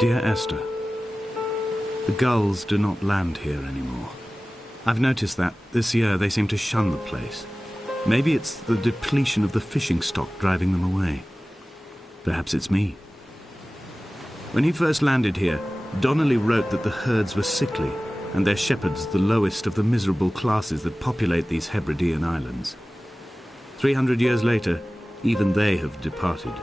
Dear Esther, the gulls do not land here anymore. I've noticed that this year they seem to shun the place. Maybe it's the depletion of the fishing stock driving them away. Perhaps it's me. When he first landed here, Donnelly wrote that the herds were sickly and their shepherds the lowest of the miserable classes that populate these Hebridean islands. 300 years later, even they have departed.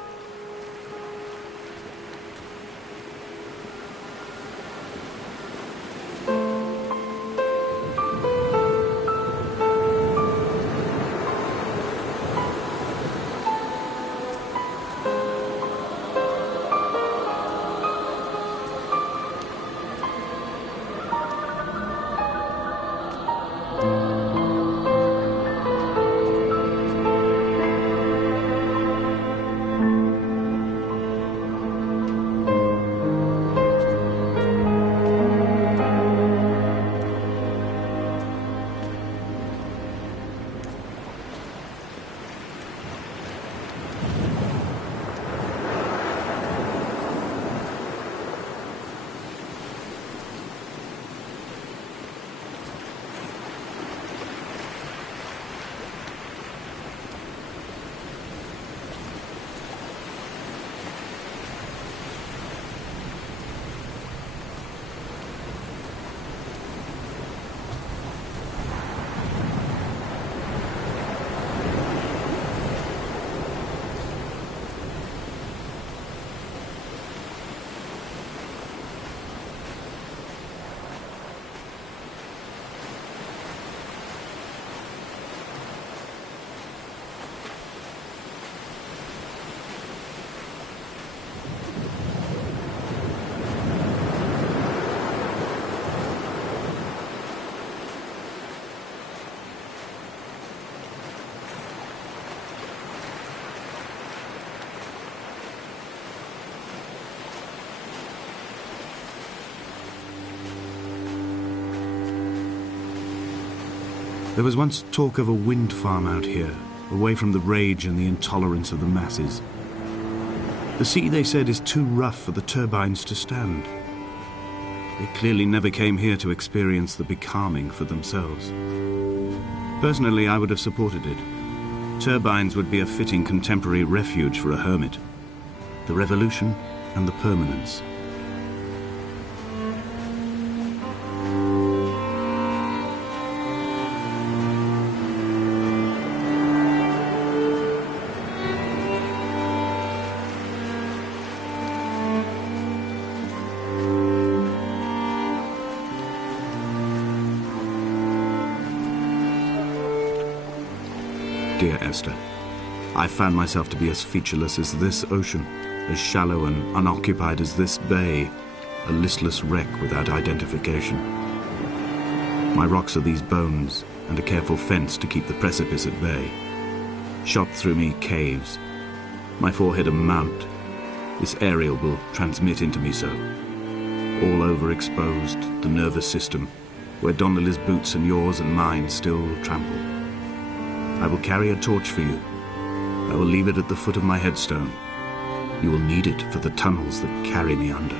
There was once talk of a wind farm out here, away from the rage and the intolerance of the masses. The sea, they said, is too rough for the turbines to stand. They clearly never came here to experience the becalming for themselves. Personally, I would have supported it. Turbines would be a fitting contemporary refuge for a hermit. The revolution and the permanence. Dear Esther, I found myself to be as featureless as this ocean, as shallow and unoccupied as this bay, a listless wreck without identification. My rocks are these bones, and a careful fence to keep the precipice at bay. Shot through me caves, my forehead a mount. This aerial will transmit into me so. All overexposed, the nervous system, where Donnelly's boots and yours and mine still trample. I will carry a torch for you. I will leave it at the foot of my headstone. You will need it for the tunnels that carry me under.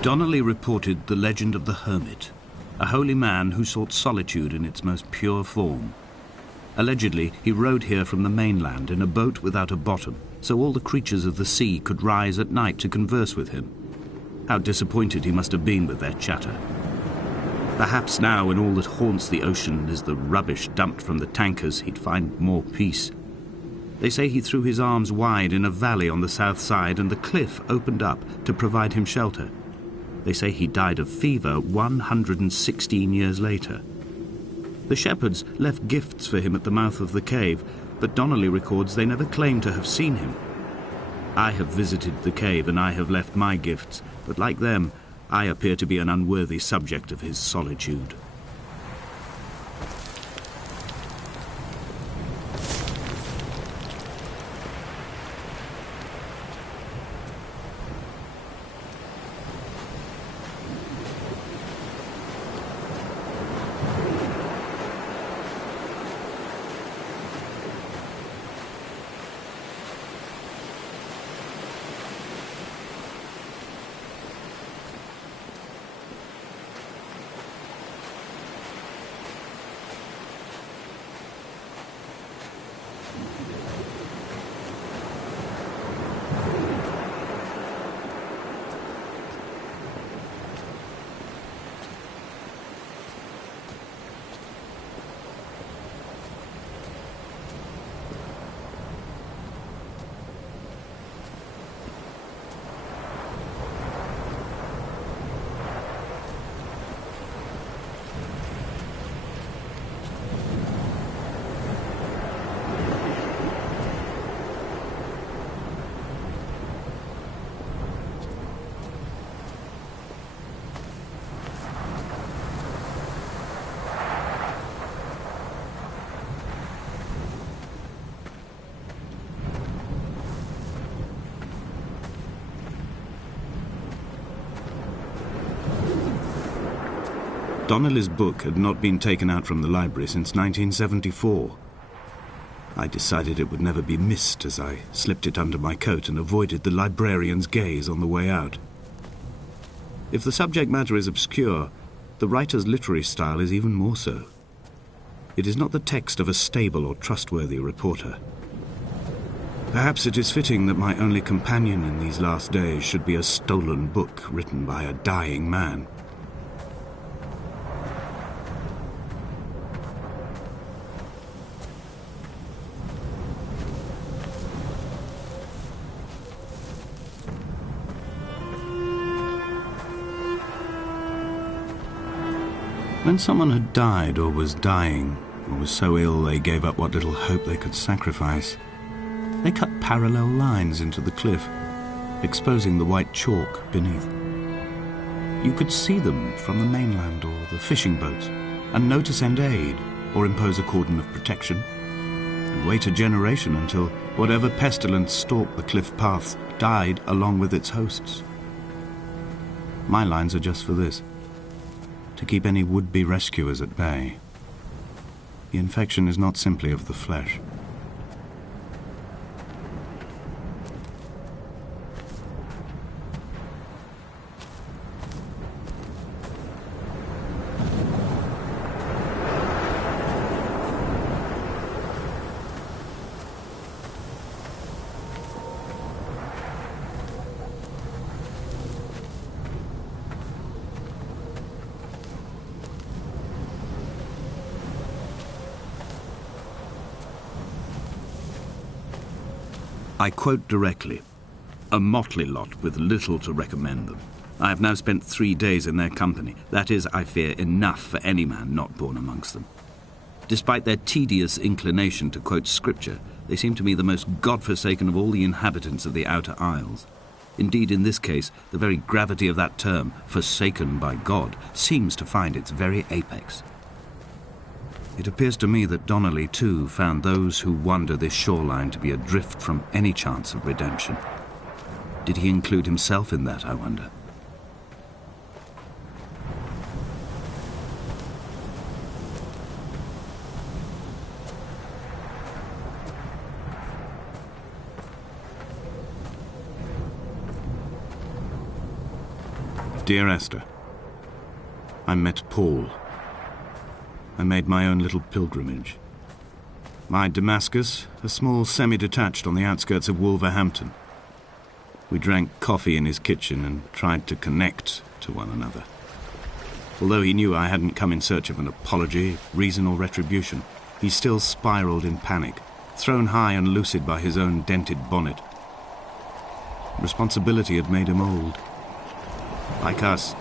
Donnelly reported the legend of the hermit, a holy man who sought solitude in its most pure form. Allegedly, he rode here from the mainland in a boat without a bottom, so all the creatures of the sea could rise at night to converse with him. How disappointed he must have been with their chatter. Perhaps now, when all that haunts the ocean is the rubbish dumped from the tankers, he'd find more peace. They say he threw his arms wide in a valley on the south side, and the cliff opened up to provide him shelter. They say he died of fever 116 years later. The shepherds left gifts for him at the mouth of the cave, but Donnelly records they never claimed to have seen him. I have visited the cave and I have left my gifts, but like them, I appear to be an unworthy subject of his solitude. Donnelly's book had not been taken out from the library since 1974. I decided it would never be missed as I slipped it under my coat and avoided the librarian's gaze on the way out. If the subject matter is obscure, the writer's literary style is even more so. It is not the text of a stable or trustworthy reporter. Perhaps it is fitting that my only companion in these last days should be a stolen book written by a dying man. When someone had died or was dying, or was so ill they gave up what little hope they could sacrifice, they cut parallel lines into the cliff, exposing the white chalk beneath. You could see them from the mainland or the fishing boats, and know to send aid or impose a cordon of protection, and wait a generation until whatever pestilence stalked the cliff paths died along with its hosts. My lines are just for this: to keep any would-be rescuers at bay. The infection is not simply of the flesh. I quote directly, "A motley lot with little to recommend them. I have now spent 3 days in their company. That is, I fear, enough for any man not born amongst them. Despite their tedious inclination to quote scripture, they seem to me the most God-forsaken of all the inhabitants of the outer isles. Indeed, in this case, the very gravity of that term, forsaken by God, seems to find its very apex." It appears to me that Donnelly, too, found those who wander this shoreline to be adrift from any chance of redemption. Did he include himself in that, I wonder? Dear Esther, I met Paul. I made my own little pilgrimage. My Damascus, a small semi-detached on the outskirts of Wolverhampton. We drank coffee in his kitchen and tried to connect to one another. Although he knew I hadn't come in search of an apology, reason or retribution, he still spiraled in panic, thrown high and lucid by his own dented bonnet. Responsibility had made him old. Like us,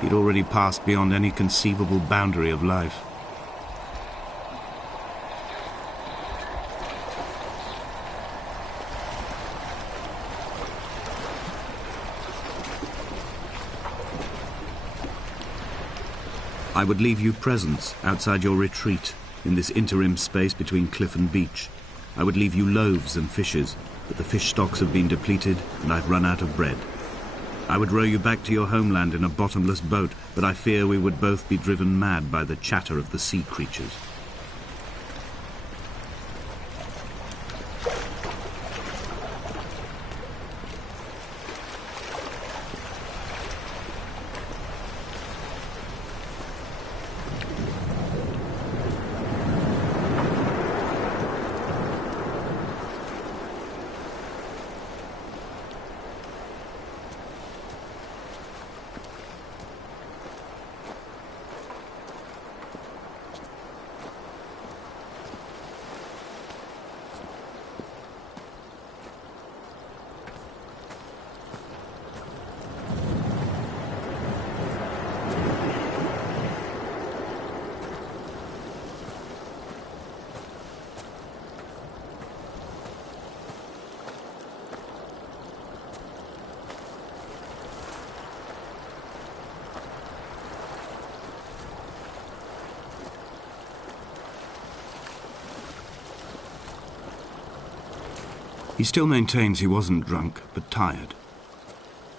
he'd already passed beyond any conceivable boundary of life. I would leave you presents outside your retreat in this interim space between cliff and beach. I would leave you loaves and fishes, but the fish stocks have been depleted and I've run out of bread. I would row you back to your homeland in a bottomless boat, but I fear we would both be driven mad by the chatter of the sea creatures. He still maintains he wasn't drunk, but tired.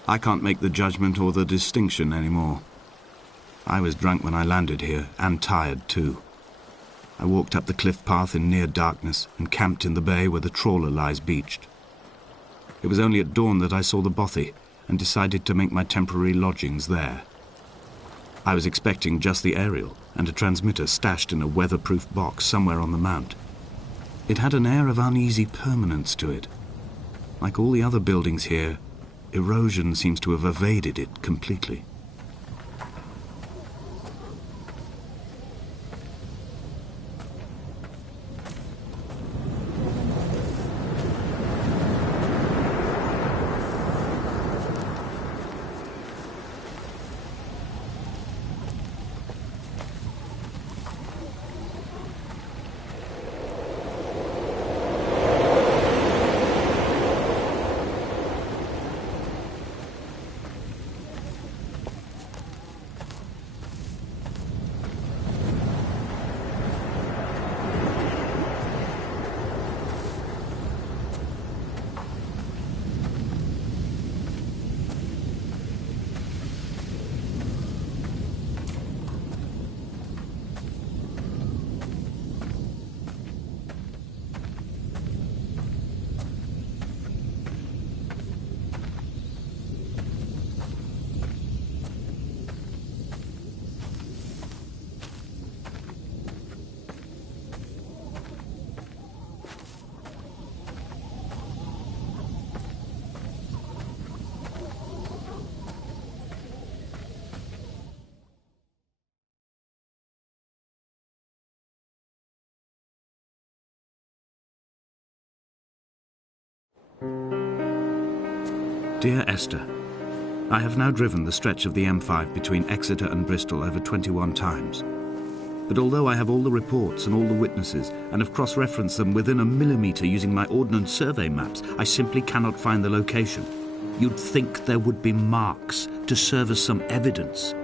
I can't make the judgment or the distinction anymore. I was drunk when I landed here, and tired too. I walked up the cliff path in near darkness and camped in the bay where the trawler lies beached. It was only at dawn that I saw the bothy and decided to make my temporary lodgings there. I was expecting just the aerial and a transmitter stashed in a weatherproof box somewhere on the mount. It had an air of uneasy permanence to it. Like all the other buildings here, erosion seems to have evaded it completely. Dear Esther, I have now driven the stretch of the M5 between Exeter and Bristol over 21 times. But although I have all the reports and all the witnesses and have cross-referenced them within a millimetre using my Ordnance Survey maps, I simply cannot find the location. You'd think there would be marks to serve as some evidence.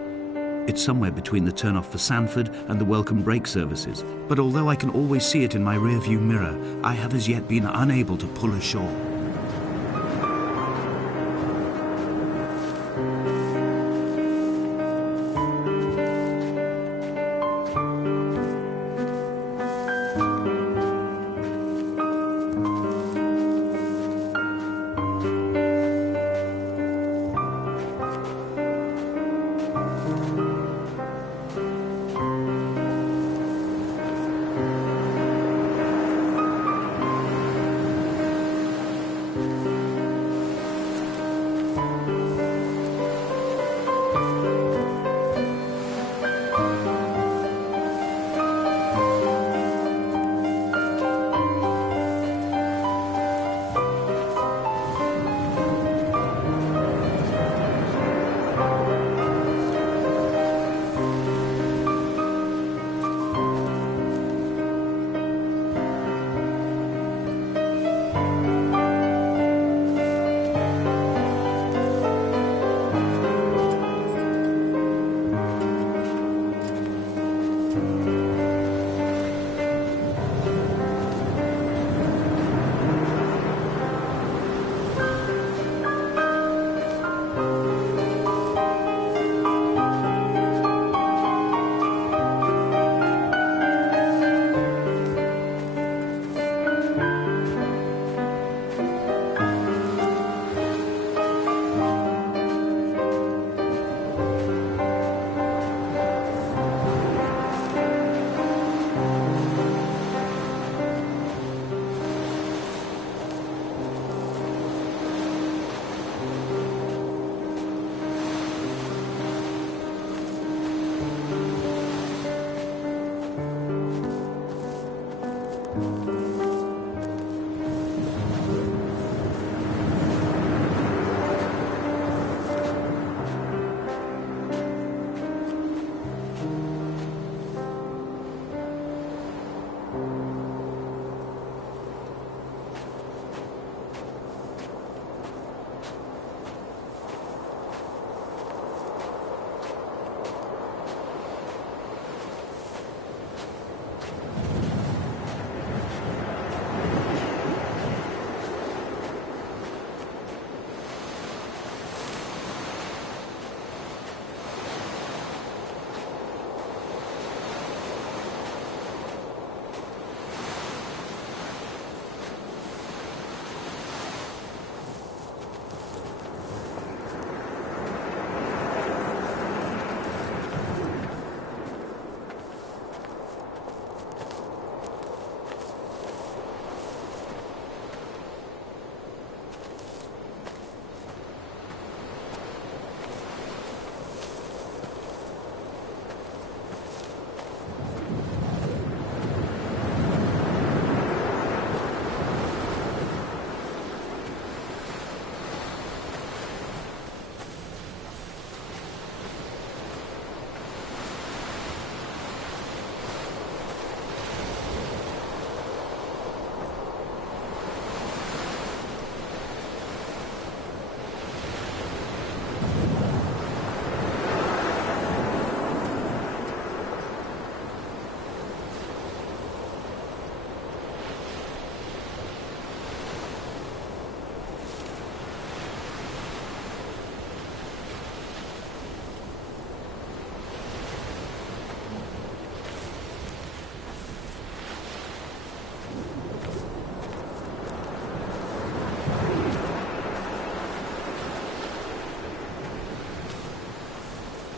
It's somewhere between the turn-off for Sanford and the welcome break services. But although I can always see it in my rear-view mirror, I have as yet been unable to pull ashore.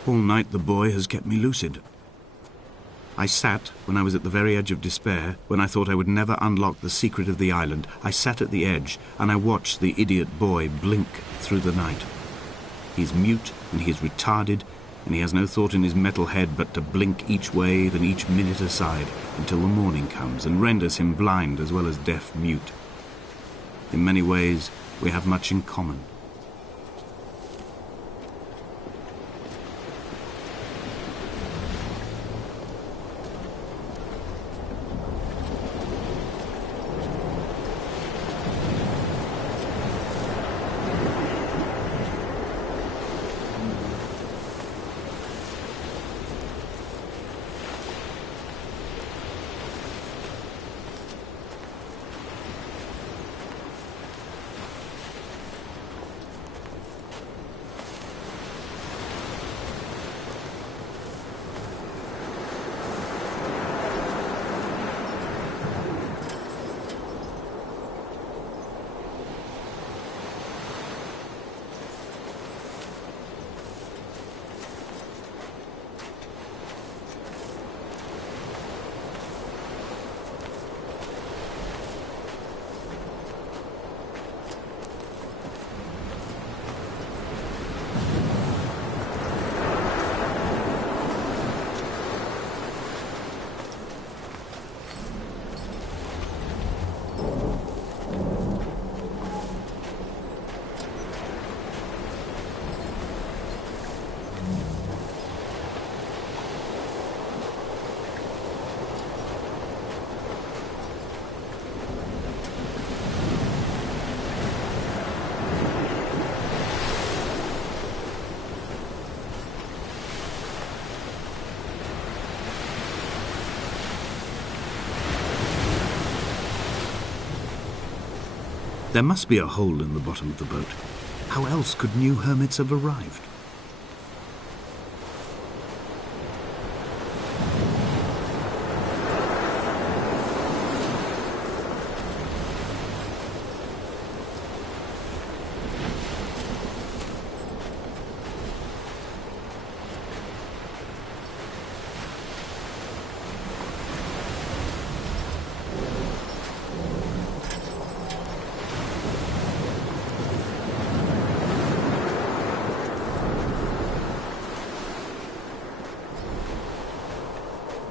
All night the boy has kept me lucid. I sat, when I was at the very edge of despair, when I thought I would never unlock the secret of the island, I sat at the edge, and I watched the idiot boy blink through the night. He's mute, and he is retarded, and he has no thought in his metal head but to blink each wave and each minute aside until the morning comes and renders him blind as well as deaf-mute. In many ways, we have much in common. There must be a hole in the bottom of the boat. How else could new hermits have arrived?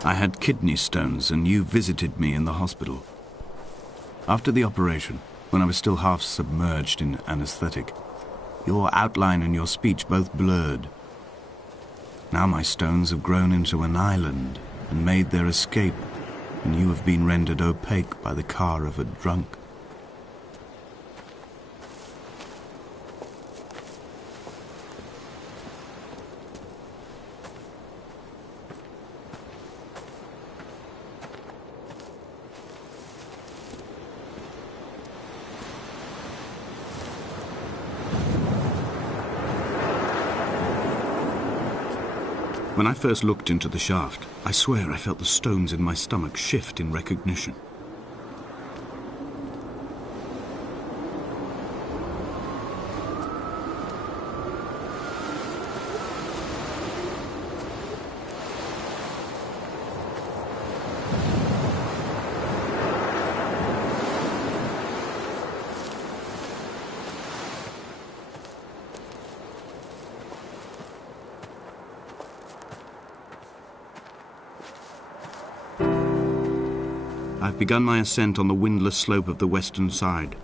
I had kidney stones, and you visited me in the hospital. After the operation, when I was still half submerged in anesthetic, your outline and your speech both blurred. Now my stones have grown into an island and made their escape, and you have been rendered opaque by the car of a drunk. When I first looked into the shaft, I swear I felt the stones in my stomach shift in recognition. I've begun my ascent on the windless slope of the western side.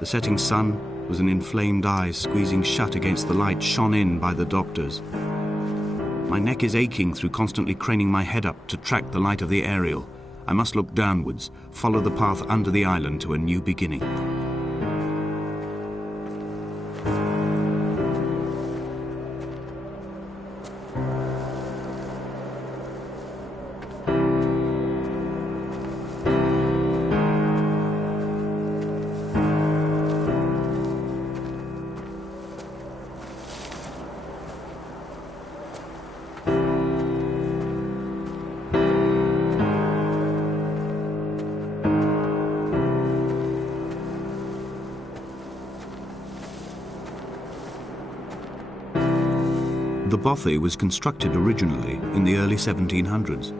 The setting sun was an inflamed eye squeezing shut against the light shone in by the doctors. My neck is aching through constantly craning my head up to track the light of the aerial. I must look downwards, follow the path under the island to a new beginning. bothy was constructed originally in the early 1700s.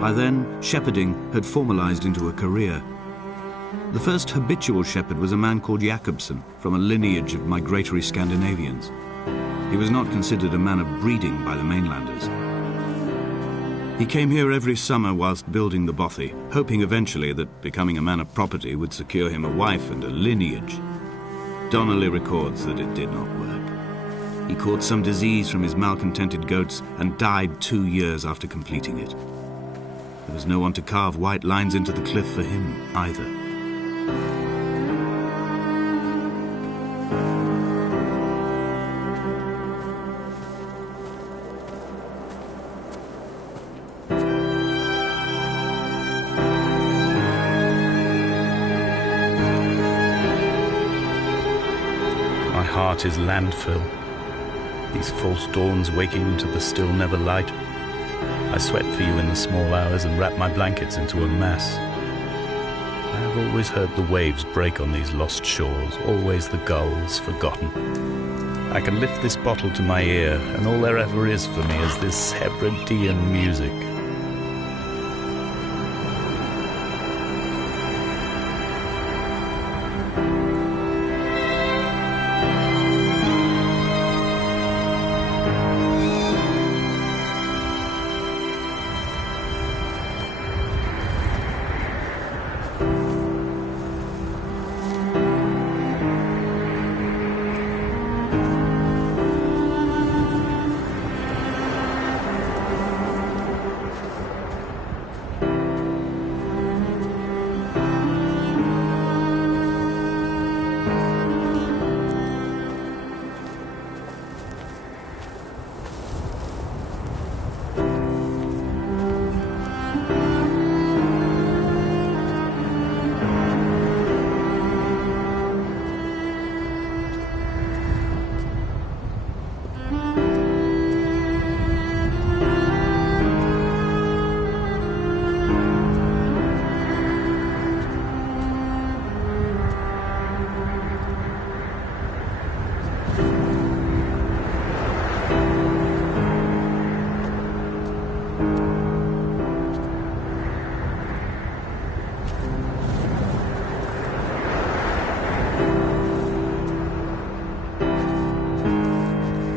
By then, shepherding had formalized into a career. The first habitual shepherd was a man called Jakobsen, from a lineage of migratory Scandinavians. He was not considered a man of breeding by the mainlanders. He came here every summer whilst building the bothy, hoping eventually that becoming a man of property would secure him a wife and a lineage. Donnelly records that it did not work. He caught some disease from his malcontented goats and died 2 years after completing it. There was no one to carve white lines into the cliff for him either. My heart is landfill, these false dawns waking into the still never light. I sweat for you in the small hours and wrap my blankets into a mass. I have always heard the waves break on these lost shores, always the gulls forgotten. I can lift this bottle to my ear, and all there ever is for me is this Hebridean music.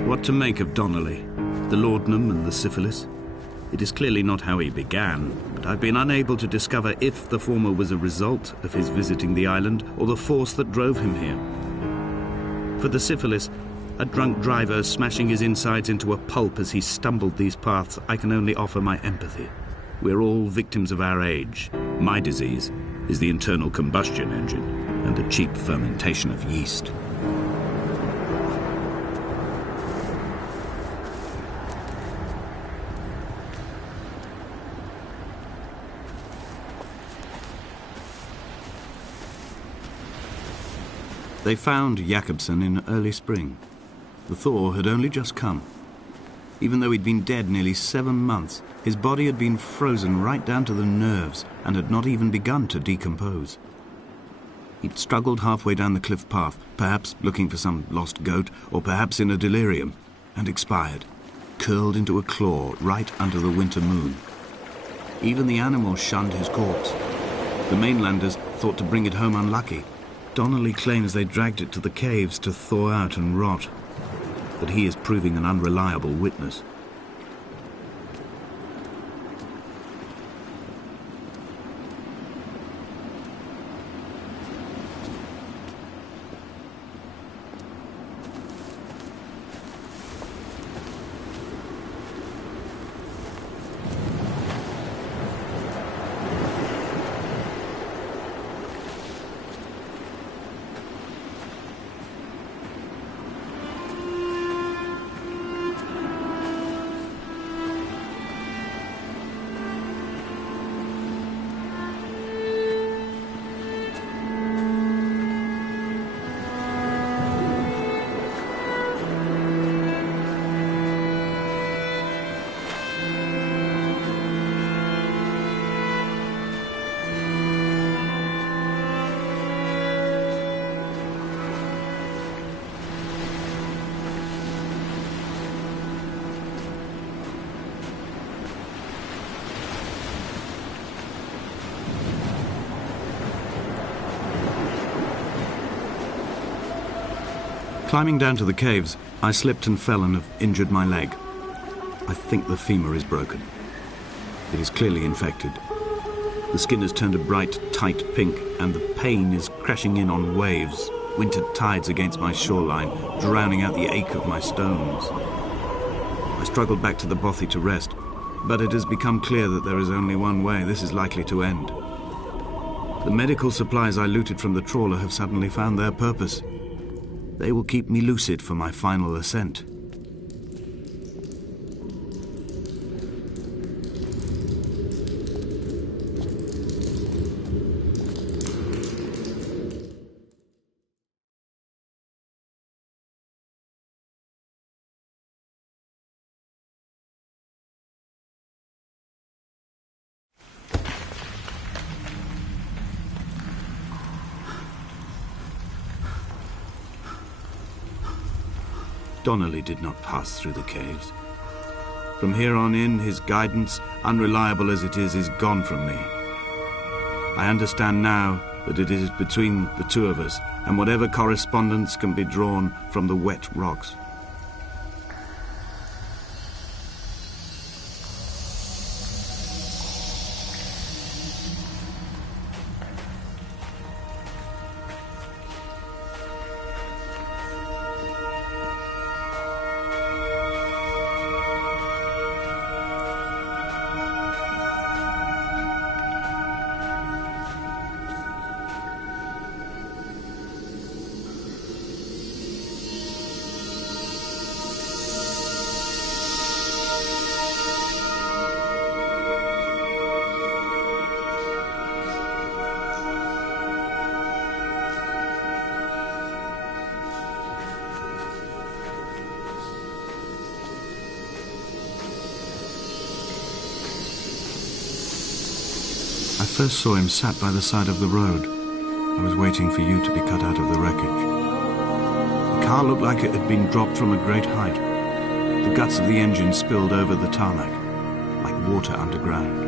What to make of Donnelly, the laudanum and the syphilis? It is clearly not how he began, but I've been unable to discover if the former was a result of his visiting the island or the force that drove him here. For the syphilis, a drunk driver smashing his insides into a pulp as he stumbled these paths, I can only offer my empathy. We're all victims of our age. My disease is the internal combustion engine and the cheap fermentation of yeast. They found Jakobsen in early spring. The thaw had only just come. Even though he'd been dead nearly 7 months, his body had been frozen right down to the nerves and had not even begun to decompose. He'd struggled halfway down the cliff path, perhaps looking for some lost goat, or perhaps in a delirium, and expired, curled into a claw right under the winter moon. Even the animal shunned his corpse. The mainlanders thought to bring it home unlucky. Donnelly claims they dragged it to the caves to thaw out and rot, but he is proving an unreliable witness. Climbing down to the caves, I slipped and fell and have injured my leg. I think the femur is broken. It is clearly infected. The skin has turned a bright, tight pink, and the pain is crashing in on waves, winter tides against my shoreline, drowning out the ache of my stones. I struggled back to the bothy to rest, but it has become clear that there is only one way this is likely to end. The medical supplies I looted from the trawler have suddenly found their purpose. They will keep me lucid for my final ascent. Donnelly did not pass through the caves. From here on in, his guidance, unreliable as it is gone from me. I understand now that it is between the two of us, and whatever correspondence can be drawn from the wet rocks. I first saw him sat by the side of the road. I was waiting for you to be cut out of the wreckage. The car looked like it had been dropped from a great height. The guts of the engine spilled over the tarmac, like water underground.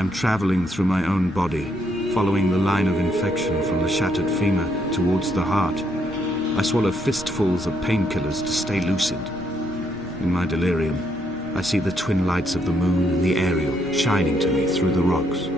am traveling through my own body, following the line of infection from the shattered femur towards the heart. I swallow fistfuls of painkillers to stay lucid. In my delirium, I see the twin lights of the moon and the Ariel shining to me through the rocks.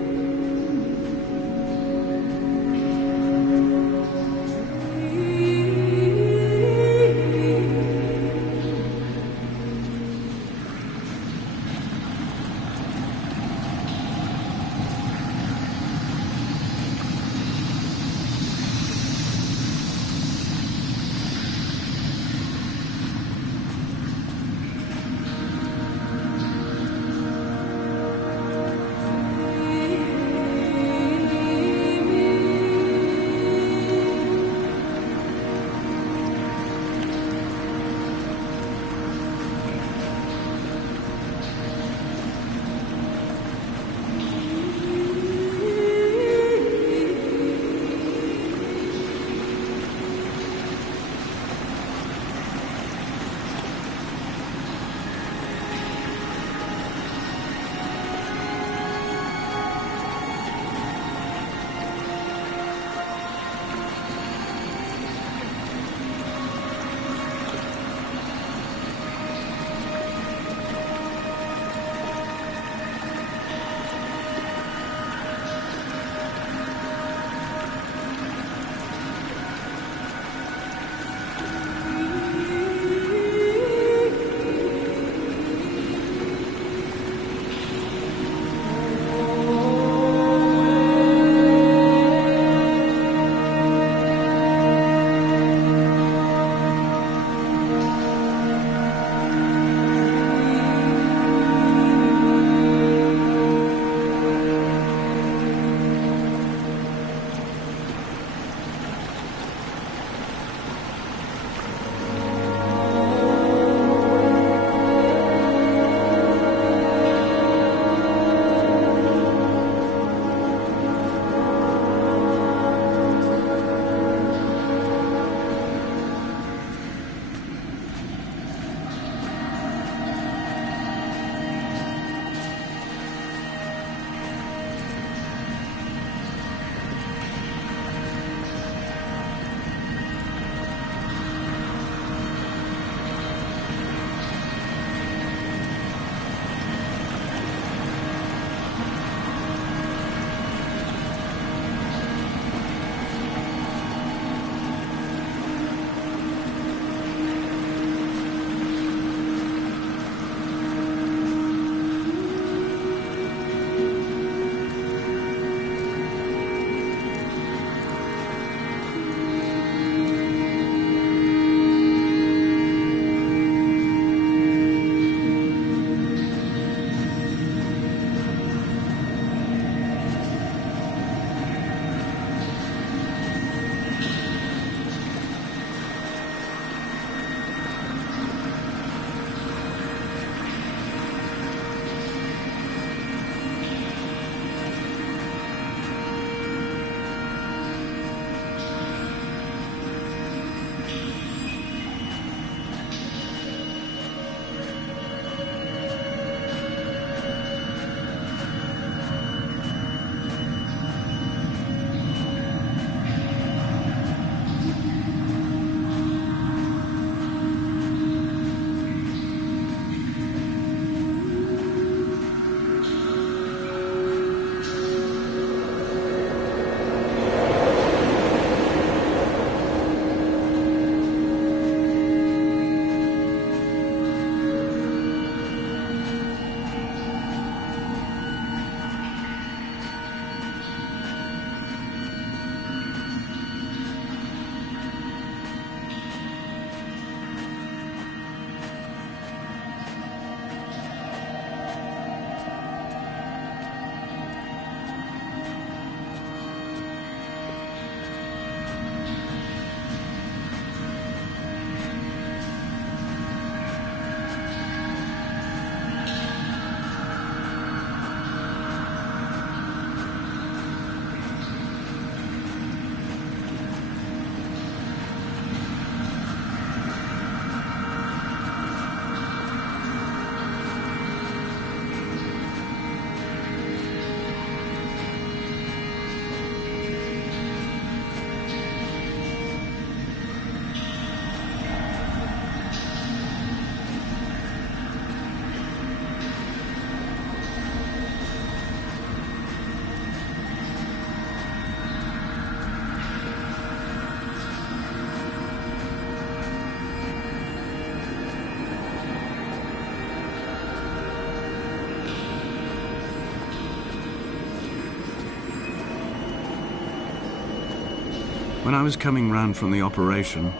When I was coming round from the operation,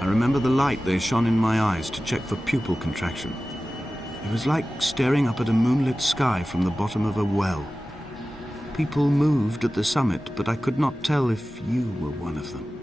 I remember the light they shone in my eyes to check for pupil contraction. It was like staring up at a moonlit sky from the bottom of a well. People moved at the summit, but I could not tell if you were one of them.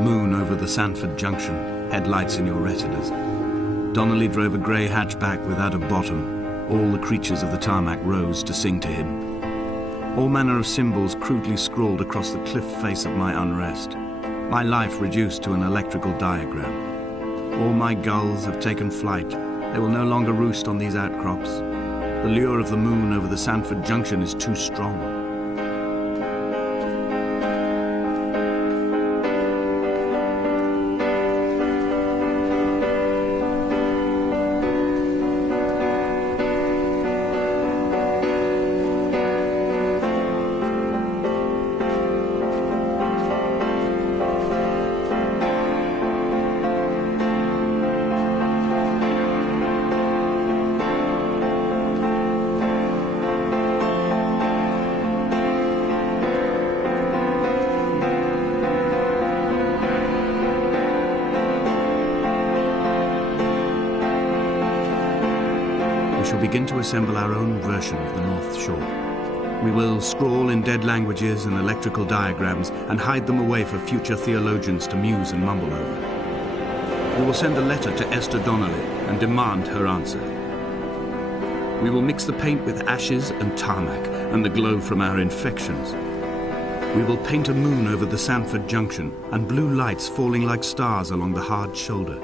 moon over the Sanford Junction, headlights in your retinas. Donnelly drove a grey hatchback without a bottom. All the creatures of the tarmac rose to sing to him. All manner of symbols crudely scrawled across the cliff face of my unrest. My life reduced to an electrical diagram. All my gulls have taken flight. They will no longer roost on these outcrops. The lure of the moon over the Sanford Junction is too strong. Begin to assemble our own version of the North Shore. We will scrawl in dead languages and electrical diagrams and hide them away for future theologians to muse and mumble over. We will send a letter to Esther Donnelly and demand her answer. We will mix the paint with ashes and tarmac and the glow from our infections. We will paint a moon over the Sanford Junction and blue lights falling like stars along the hard shoulder.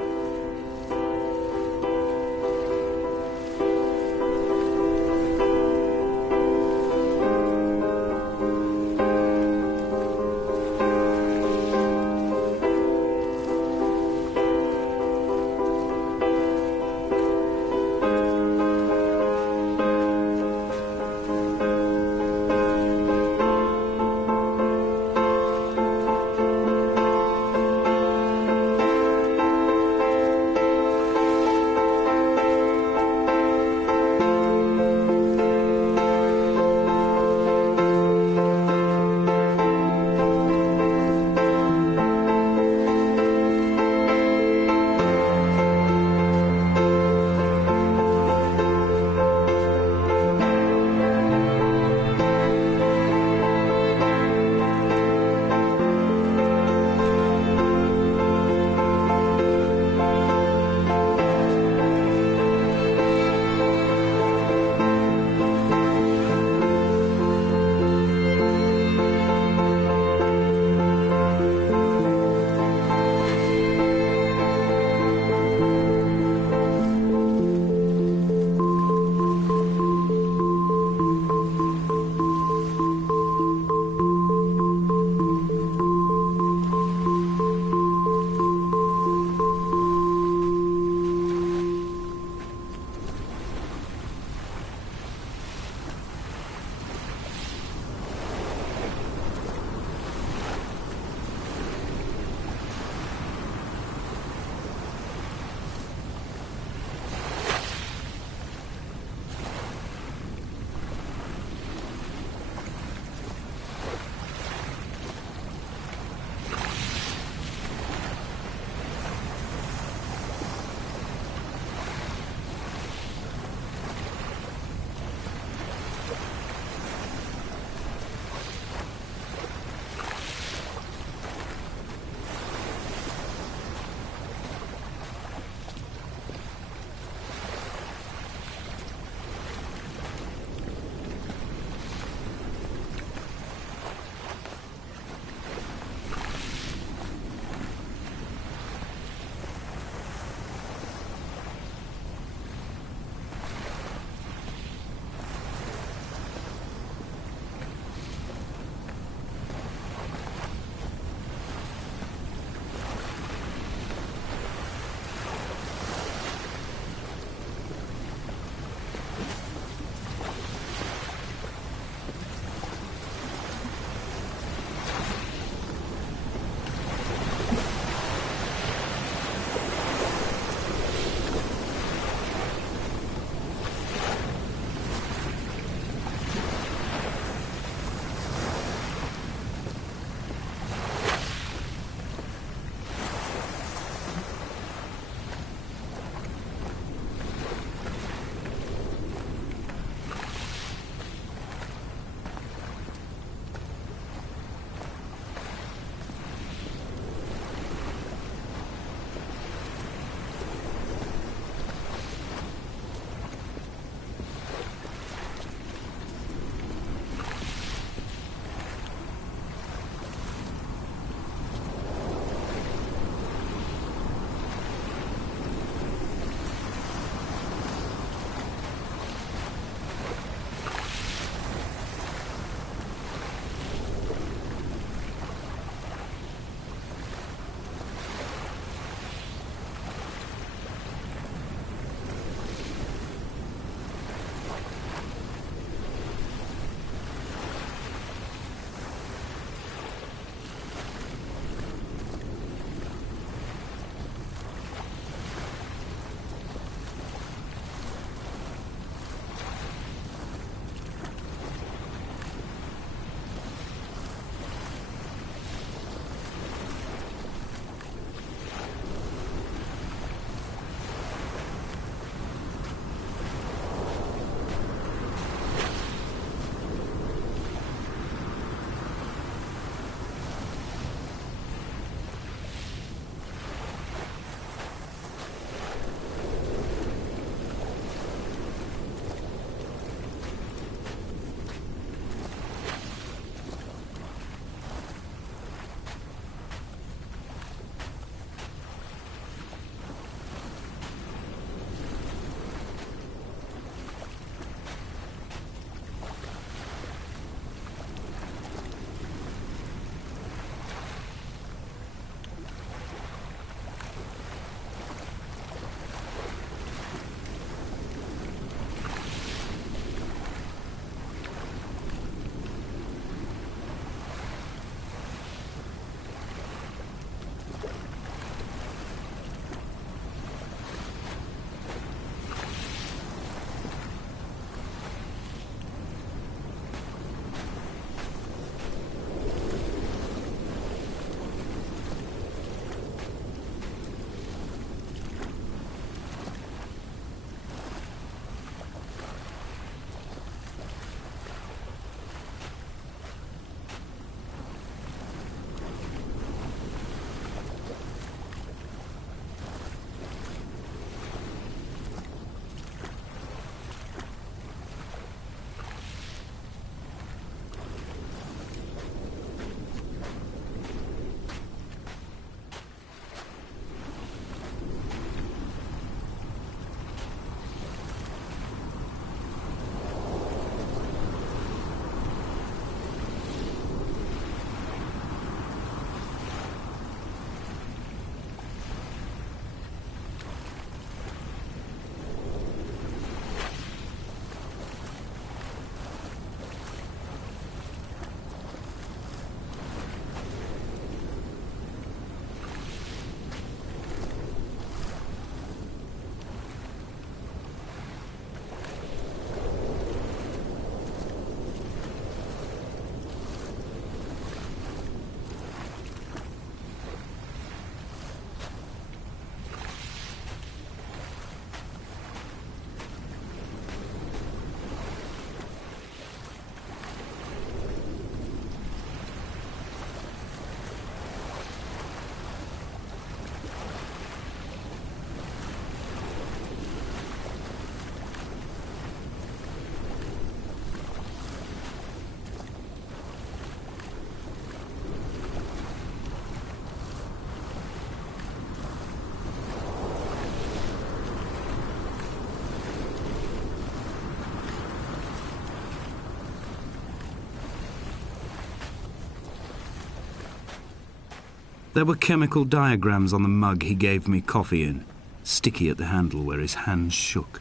There were chemical diagrams on the mug he gave me coffee in, sticky at the handle where his hands shook.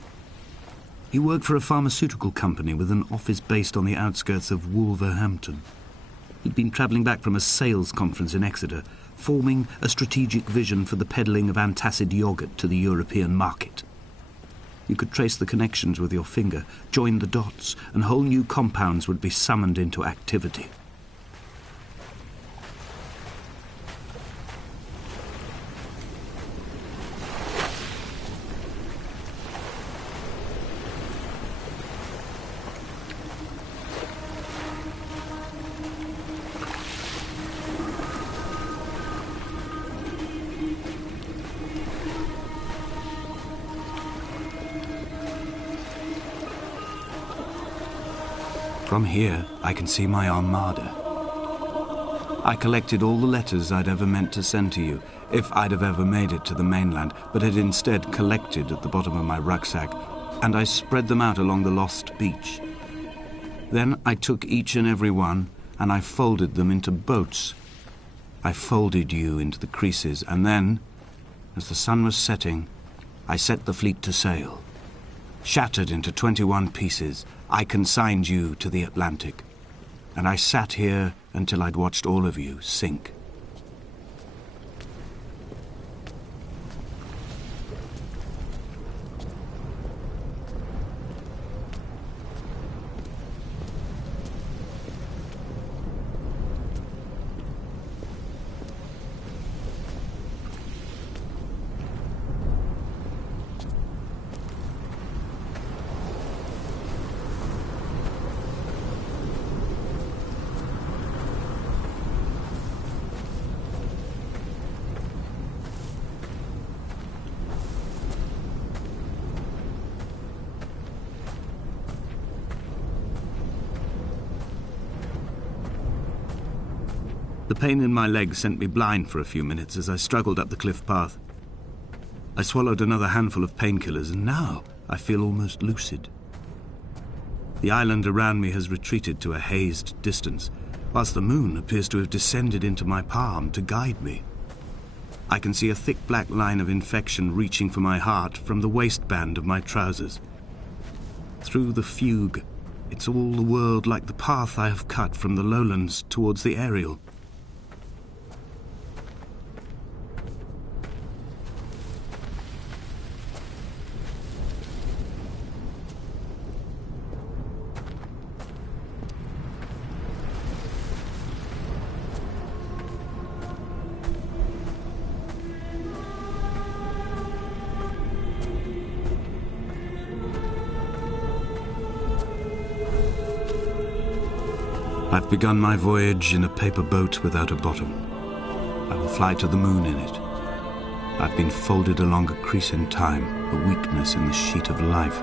He worked for a pharmaceutical company with an office based on the outskirts of Wolverhampton. He'd been travelling back from a sales conference in Exeter, forming a strategic vision for the peddling of antacid yoghurt to the European market. You could trace the connections with your finger, join the dots, and whole new compounds would be summoned into activity. From here, I can see my armada. I collected all the letters I'd ever meant to send to you, if I'd have ever made it to the mainland, but had instead collected at the bottom of my rucksack, and I spread them out along the lost beach. Then I took each and every one, and I folded them into boats. I folded you into the creases, and then, as the sun was setting, I set the fleet to sail. Shattered into 21 pieces, I consigned you to the Atlantic, and I sat here until I'd watched all of you sink. The pain in my leg sent me blind for a few minutes as I struggled up the cliff path. I swallowed another handful of painkillers, and now I feel almost lucid. The island around me has retreated to a hazed distance, whilst the moon appears to have descended into my palm to guide me. I can see a thick black line of infection reaching for my heart from the waistband of my trousers. Through the fugue, it's all the world like the path I have cut from the lowlands towards the aerial. I've begun my voyage in a paper boat without a bottom. I will fly to the moon in it. I've been folded along a crease in time, a weakness in the sheet of life.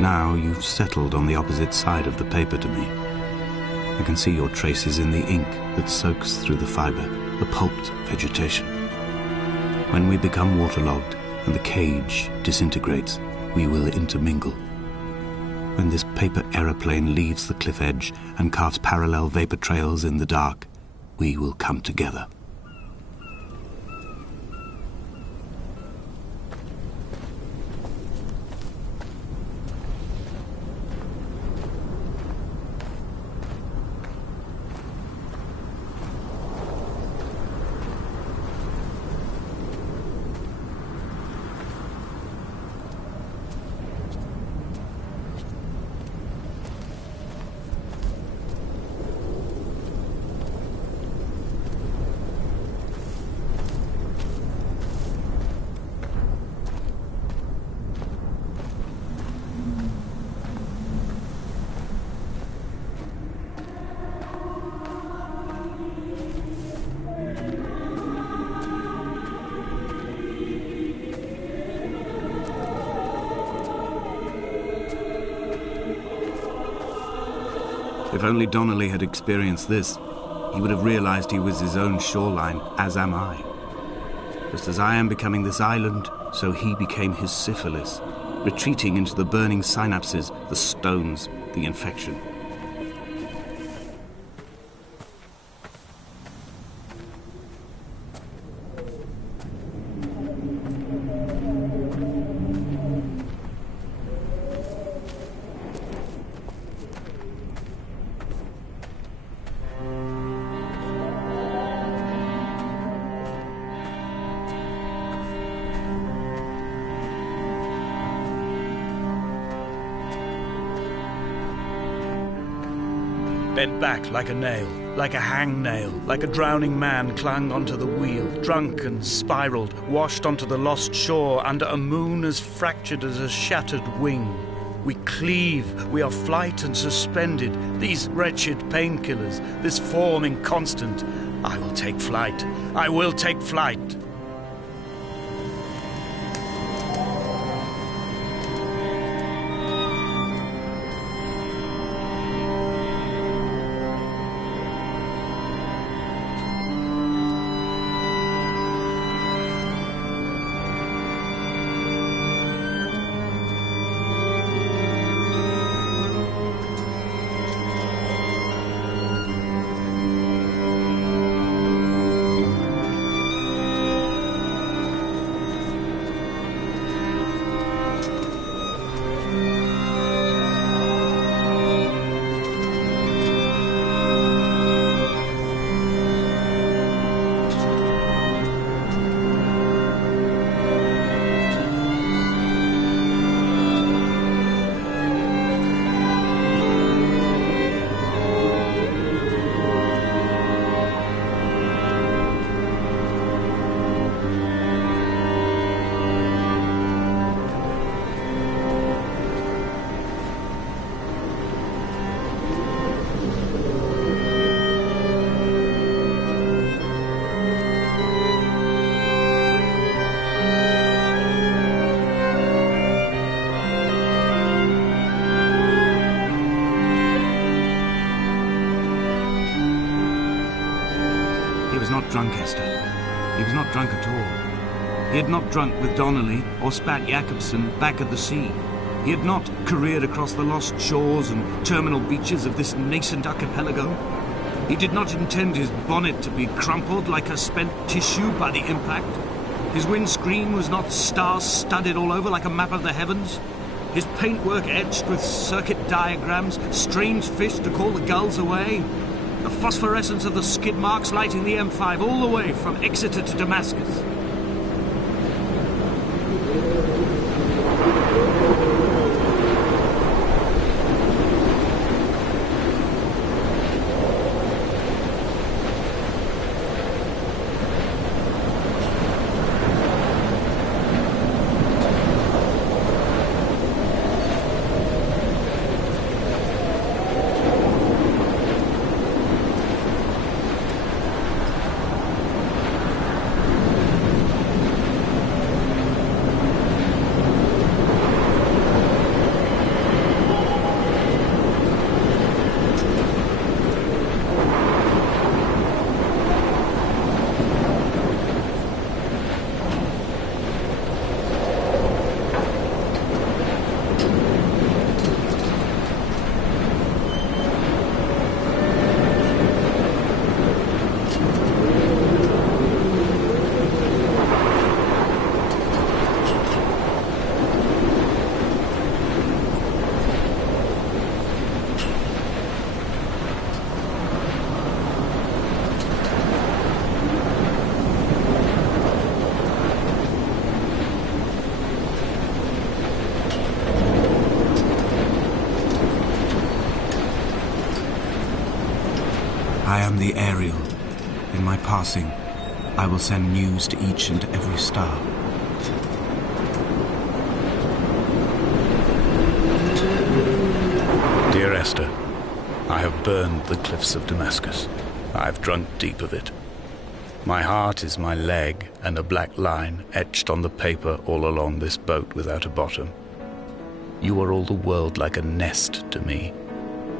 Now you've settled on the opposite side of the paper to me. I can see your traces in the ink that soaks through the fibre, the pulped vegetation. When we become waterlogged and the cage disintegrates, we will intermingle. When this paper aeroplane leaves the cliff edge and carves parallel vapor trails in the dark, we will come together. If only Donnelly had experienced this, he would have realized he was his own shoreline, as am I. Just as I am becoming this island, so he became his syphilis, retreating into the burning synapses, the stones, the infection. bent back like a nail, like a hangnail, like a drowning man clung onto the wheel, drunk and spiraled, washed onto the lost shore under a moon as fractured as a shattered wing. We cleave, we are flight and suspended, these wretched painkillers, this form inconstant. I will take flight, I will take flight. He was not drunk, Esther. He was not drunk at all. He had not drunk with Donnelly or spat Jacobson back at the sea. He had not careered across the lost shores and terminal beaches of this nascent archipelago. He did not intend his bonnet to be crumpled like a spent tissue by the impact. His windscreen was not star-studded all over like a map of the heavens. His paintwork etched with circuit diagrams, strange fish to call the gulls away. The phosphorescence of the skid marks lighting the M5 all the way from Exeter to Damascus. I am the Ariel. In my passing, I will send news to each and every star. Dear Esther, I have burned the cliffs of Damascus. I have drunk deep of it. My heart is my leg, and a black line etched on the paper all along this boat without a bottom. You are all the world like a nest to me.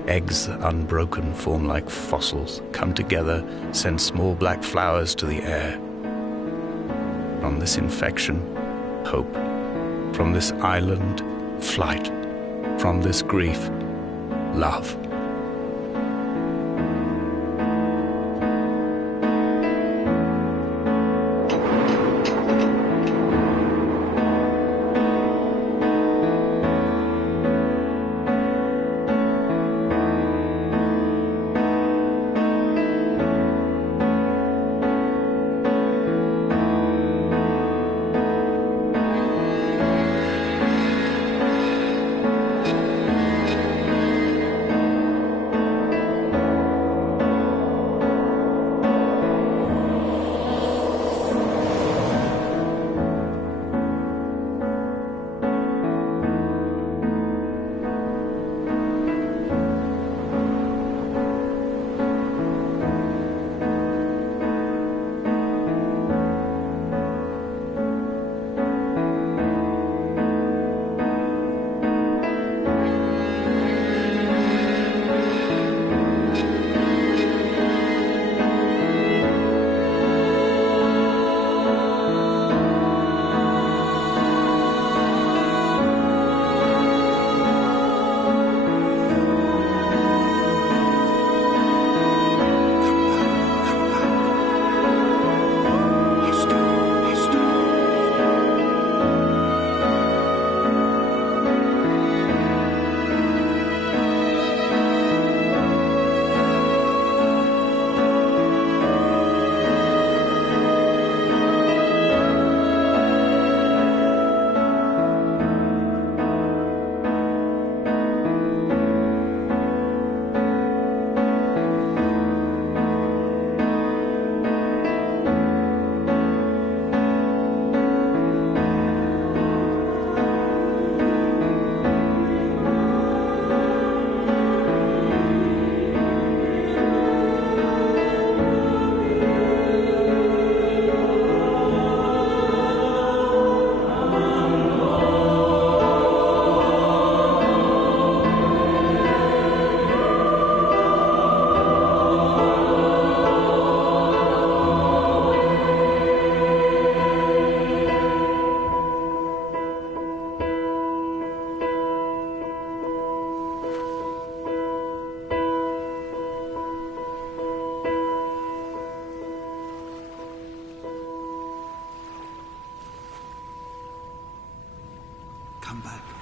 Eggs unbroken form like fossils, come together, send small black flowers to the air. From this infection, hope. From this island, flight. From this grief, love. come back.